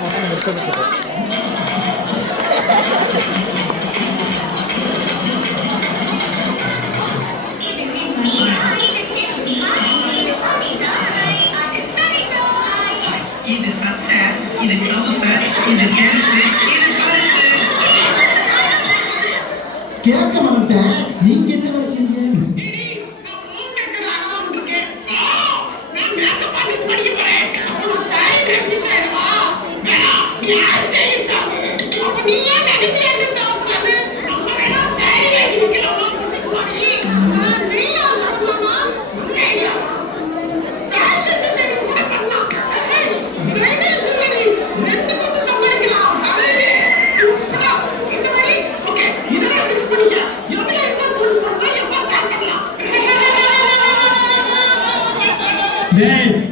முடிச்சது கேட்க மாட்டேன். நீங்க என்ன வேலை செஞ்சீங்க?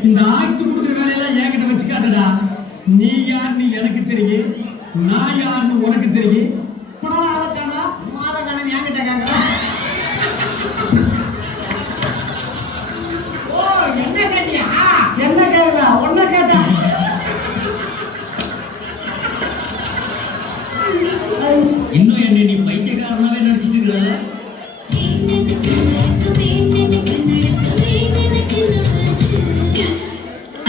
இந்த ஆக்ட் கொடுக்குற வேலையெல்லாம் என்கிட்ட வச்சுக்காதடா. நீ யாருன்னு எனக்கு தெரியும், நான் யாருன்னு உனக்கு தெரியும். என்கிட்ட கேட்கறா. ஓ, என்ன கேட்டியா? என்ன கேட்கல, ஒன்ன கேட்டா. இன்னும் என்ன நீ பைத்தியக்காரனாவே நடிச்சிட்டு இருக்கிற?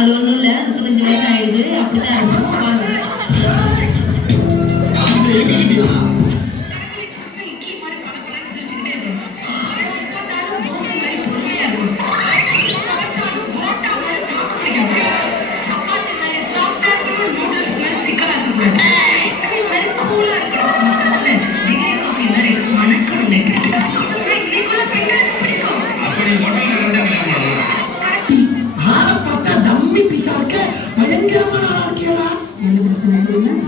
அது ஒண்ணும் இல்ல, 35 வயசு ஆயிடுது, அப்படிதான் இருக்கும்.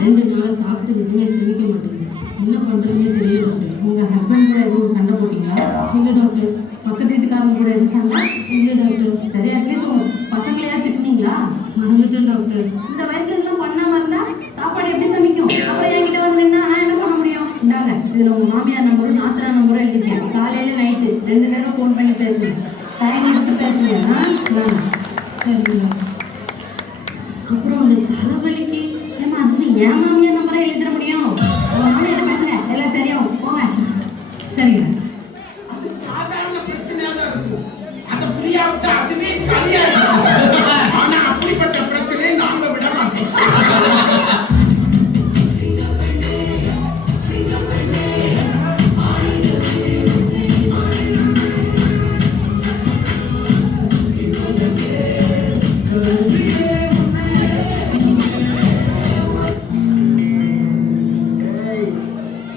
ரெண்டு நாளா சாப்பிட்டு எதுவுமே செமிக்க மாட்டேங்குது. என்ன பண்றதுன்னே தெரியல. உங்க ஹஸ்பண்ட் கூட எதுவும் சண்டை போட்டீங்களா? இல்ல டாக்டர். பக்கத்து வீட்டுக்காரங்க கூட எதுவும் சண்டை? இல்ல டாக்டர். சரி, அட்லீஸ்ட் உங்க பசங்களையாவது திட்டினீங்களா? மறந்துட்டேன் டாக்டர். இந்த வயசுல எல்லாம் பண்ணாம இருந்தா சாப்பாடு எப்படி சமைக்கும்? அப்புறம் என்கிட்ட வந்து நான் என்ன பண்ண முடியும்? இந்தாங்க, இதுல உங்க மாமியார் நம்பரும் நாத்தனார் நம்பரும் எழுதிட்டேன். காலையில நைட்டு 2 நேரம் ஃபோன் பண்ணி பேசுங்க. டைம் எடுத்து பேசுங்க. சரிங்களா? அப்புறம் அந்த தலைவலிக்கு என் மாமியார் நம்பரை எழுதிட முடியும். மாமியார் பேசுங்க, எல்லாம் சரியாகும். போங்க. சரிங்க. அது சாதாரண பிரச்சனையா தான் இருக்கும். அதை ஃப்ரீயா விட்டா அதுவே சரியா இருக்கும். ஆனா அப்படிப்பட்ட பிரச்சனையை நாம விட மாட்டோம்.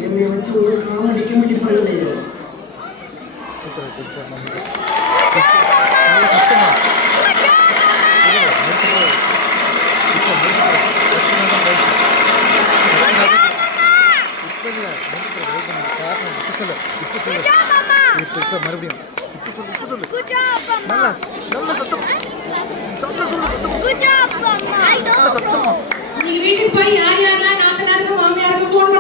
என்னை வச்சு ஒரு காமெடி கமிட்டி பண்ணலையோ? மறுபடியும் சொல்லு நல்லா சத்தம் சொல்லு சத்தமா நீங்க வீட்டுக்கு போய் யார் யாரெல்லாம் நாத்தனாருக்கு மாமியாருக்கு போன்